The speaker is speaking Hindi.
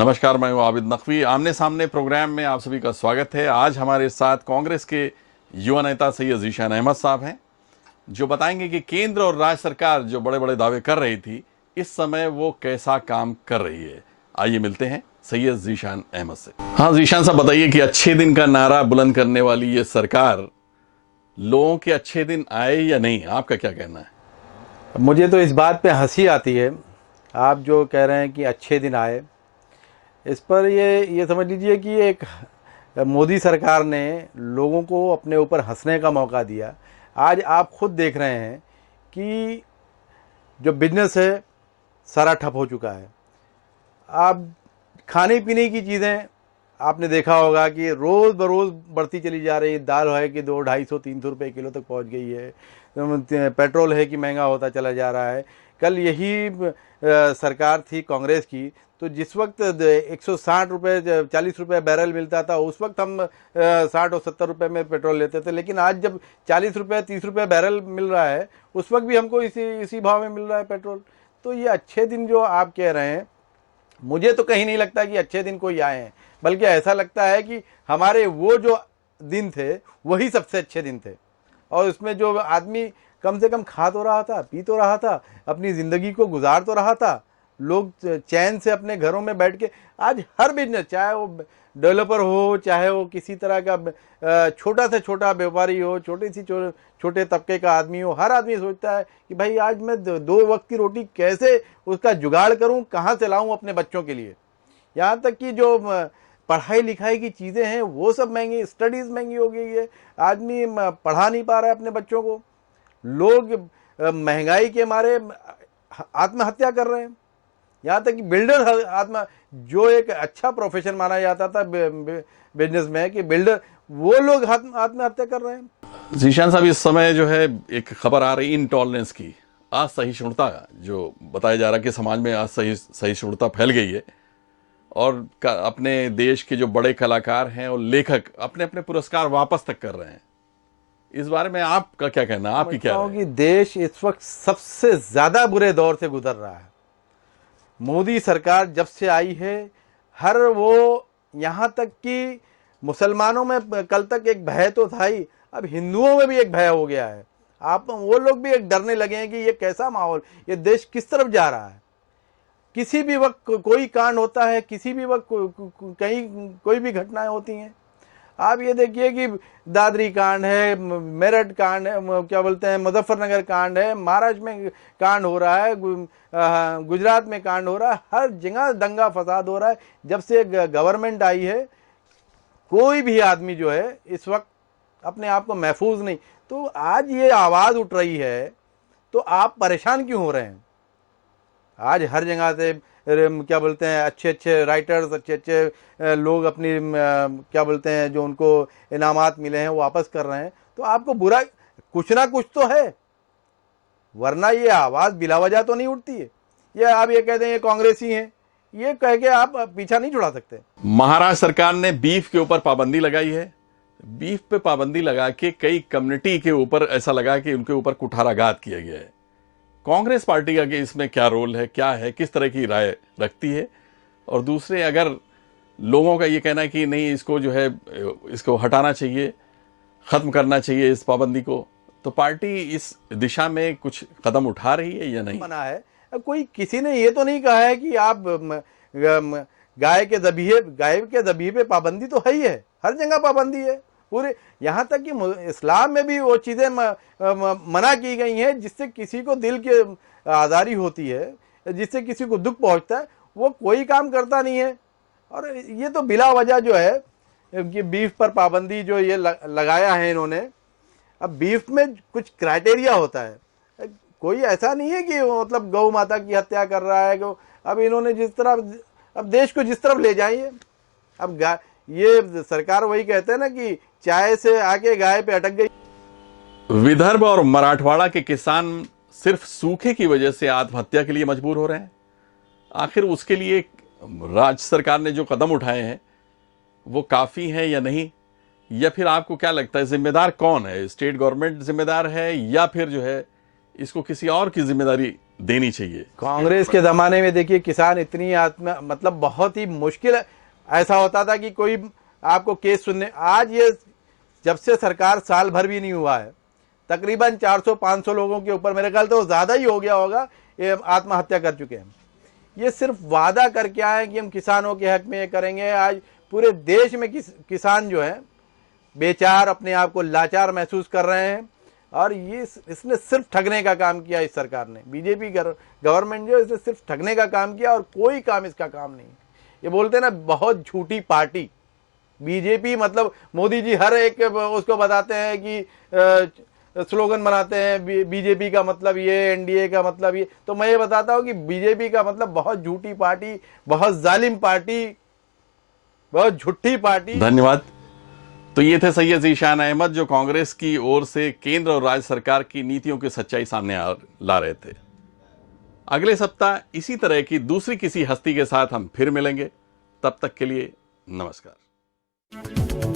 नमस्कार, मैं हूं आबिद नकवी। आमने सामने प्रोग्राम में आप सभी का स्वागत है। आज हमारे साथ कांग्रेस के युवा नेता सैयद ज़ीशान अहमद साहब हैं, जो बताएंगे कि केंद्र और राज्य सरकार जो बड़े बड़े दावे कर रही थी, इस समय वो कैसा काम कर रही है। आइए मिलते हैं सैयद ज़ीशान अहमद से। हाँ ज़ीशान साहब, बताइए कि अच्छे दिन का नारा बुलंद करने वाली ये सरकार, लोगों के अच्छे दिन आए या नहीं, आपका क्या कहना है? मुझे तो इस बात पे हंसी आती है, आप जो कह रहे हैं कि अच्छे दिन आए, इस पर ये समझ लीजिए कि एक मोदी सरकार ने लोगों को अपने ऊपर हंसने का मौका दिया। आज आप खुद देख रहे हैं कि जो बिजनेस है सारा ठप हो चुका है। आप खाने पीने की चीज़ें आपने देखा होगा कि रोज़ बरोज़ बढ़ती चली जा रही है। दाल है कि 200-250-300 रुपये किलो तक पहुंच गई है। पेट्रोल है कि महंगा होता चला जा रहा है। कल यही सरकार थी कांग्रेस की, तो जिस वक्त 160 रुपये 40 रुपये बैरल मिलता था, उस वक्त हम 60 और 70 रुपये में पेट्रोल लेते थे। लेकिन आज जब 40 रुपये 30 रुपये बैरल मिल रहा है, उस वक्त भी हमको इसी भाव में मिल रहा है पेट्रोल। तो ये अच्छे दिन जो आप कह रहे हैं, मुझे तो कहीं नहीं लगता कि अच्छे दिन कोई आए हैं, बल्कि ऐसा लगता है कि हमारे वो जो दिन थे वही सबसे अच्छे दिन थे। और उसमें जो आदमी कम से कम खा तो रहा था, पी तो रहा था, अपनी ज़िंदगी को गुजार तो रहा था, लोग चैन से अपने घरों में बैठ के। आज हर बिजनेस, चाहे वो डेवलपर हो, चाहे वो किसी तरह का छोटा से छोटा व्यापारी हो, छोटे तबके का आदमी हो, हर आदमी सोचता है कि भाई आज मैं 2 वक्त की रोटी कैसे उसका जुगाड़ करूं, कहाँ से लाऊं अपने बच्चों के लिए। यहाँ तक कि जो पढ़ाई लिखाई की चीज़ें हैं वो सब महंगी, स्टडीज़ महंगी हो गई है। आदमी पढ़ा नहीं पा रहा है अपने बच्चों को। लोग महंगाई के मारे आत्महत्या कर रहे हैं। यहाँ तक कि बिल्डर जो एक अच्छा प्रोफेशन माना जाता था बिजनेस में कि बिल्डर, वो लोग आत्महत्या कर रहे हैं। ज़ीशान साहब, इस समय जो है एक खबर आ रही इनटॉलरेंस की, असहिष्णुता, जो बताया जा रहा है कि समाज में असहिष्णुता फैल गई है और अपने देश के जो बड़े कलाकार हैं और लेखक अपने अपने पुरस्कार वापस तक कर रहे हैं। इस बारे में आपका क्या कहना है, आपकी क्या राय है? कि देश इस वक्त सबसे ज्यादा बुरे दौर से गुजर रहा है। मोदी सरकार जब से आई है, हर वो, यहाँ तक कि मुसलमानों में कल तक एक भय तो था ही, अब हिंदुओं में भी एक भय हो गया है। आप वो लोग भी एक डरने लगे हैं कि ये कैसा माहौल, ये देश किस तरफ जा रहा है। किसी भी वक्त कोई कांड होता है, किसी भी वक्त कहीं कोई भी घटनाएं होती हैं। आप ये देखिए कि दादरी कांड है, मेरठ कांड है, क्या बोलते हैं, मुजफ्फरनगर कांड है, महाराष्ट्र में कांड हो रहा है, गुजरात में कांड हो रहा है, हर जगह दंगा फसाद हो रहा है। जब से गवर्नमेंट आई है, कोई भी आदमी जो है इस वक्त अपने आप को महफूज नहीं। तो आज ये आवाज़ उठ रही है, तो आप परेशान क्यों हो रहे हैं? आज हर जगह से क्या बोलते हैं, अच्छे अच्छे राइटर्स, अच्छे अच्छे लोग अपनी क्या बोलते हैं, जो उनको इनामात मिले हैं वो वापस कर रहे हैं। तो आपको बुरा कुछ ना कुछ तो है, वरना ये आवाज़ बिला वजह तो नहीं उठती है। ये आप ये कहते हैं ये कांग्रेसी हैं, ये कह के आप पीछा नहीं छुड़ा सकते। महाराष्ट्र सरकार ने बीफ के ऊपर पाबंदी लगाई है। बीफ पे पाबंदी लगा के कई कम्युनिटी के ऊपर ऐसा लगा कि उनके ऊपर कुठाराघात किया गया है। कांग्रेस पार्टी का इसमें क्या रोल है, क्या है, किस तरह की राय रखती है? और दूसरे, अगर लोगों का ये कहना है कि नहीं, इसको जो है इसको हटाना चाहिए, ख़त्म करना चाहिए इस पाबंदी को, तो पार्टी इस दिशा में कुछ कदम उठा रही है या नहीं? मना है, कोई किसी ने ये तो नहीं कहा है कि आप गाय के ज़बीहे पे पाबंदी तो है ही है, हर जगह पाबंदी है पूरे। यहाँ तक कि इस्लाम में भी वो चीज़ें मना की गई हैं जिससे किसी को दिल की आज़ारी होती है, जिससे किसी को दुख पहुँचता है, वो कोई काम करता नहीं है। और ये तो बिला वजह जो है कि बीफ पर पाबंदी जो ये लगाया है इन्होंने। अब बीफ में कुछ क्राइटेरिया होता है, कोई ऐसा नहीं है कि मतलब गौ माता की हत्या कर रहा है। अब इन्होंने जिस तरह, अब देश को जिस तरफ ले जाइए, अब ये सरकार वही कहते हैं ना कि चाय से आके गाय पे अटक गई। विदर्भ और मराठवाड़ा के किसान सिर्फ सूखे की वजह से आत्महत्या के लिए मजबूर हो रहे हैं। आखिर उसके लिए राज्य सरकार ने जो कदम उठाए हैं वो काफ़ी हैं या नहीं? या फिर आपको क्या लगता है जिम्मेदार कौन है? स्टेट गवर्नमेंट जिम्मेदार है या फिर जो है इसको किसी और की जिम्मेदारी देनी चाहिए। कांग्रेस के ज़माने में देखिए किसान इतनी आत्मा मतलब बहुत ही मुश्किल ऐसा होता था कि कोई आपको केस सुनने, आज ये जब से सरकार साल भर भी नहीं हुआ है तकरीबन 400-500 लोगों के ऊपर, मेरे ख्याल तो ज़्यादा ही हो गया होगा, ये आत्महत्या कर चुके हैं। ये सिर्फ वादा करके आए कि हम किसानों के हक में ये करेंगे। आज पूरे देश में किसान जो है बेचार, अपने आप को लाचार महसूस कर रहे हैं और ये इसने सिर्फ ठगने का काम किया। इस सरकार ने, बीजेपी गवर्नमेंट जो, इसने सिर्फ ठगने का काम किया और कोई काम इसका काम नहीं। ये बोलते हैं ना बहुत झूठी पार्टी बीजेपी, मतलब मोदी जी हर एक उसको बताते हैं कि स्लोगन बनाते हैं बीजेपी का मतलब ये, एनडीए का मतलब ये। तो मैं ये बताता हूं कि बीजेपी का मतलब बहुत झूठी पार्टी, बहुत जालिम पार्टी, बहुत झूठी पार्टी। धन्यवाद। तो ये थे सैयद ज़ीशान अहमद, जो कांग्रेस की ओर से केंद्र और राज्य सरकार की नीतियों की सच्चाई सामने ला रहे थे। अगले सप्ताह इसी तरह की दूसरी किसी हस्ती के साथ हम फिर मिलेंगे। तब तक के लिए नमस्कार।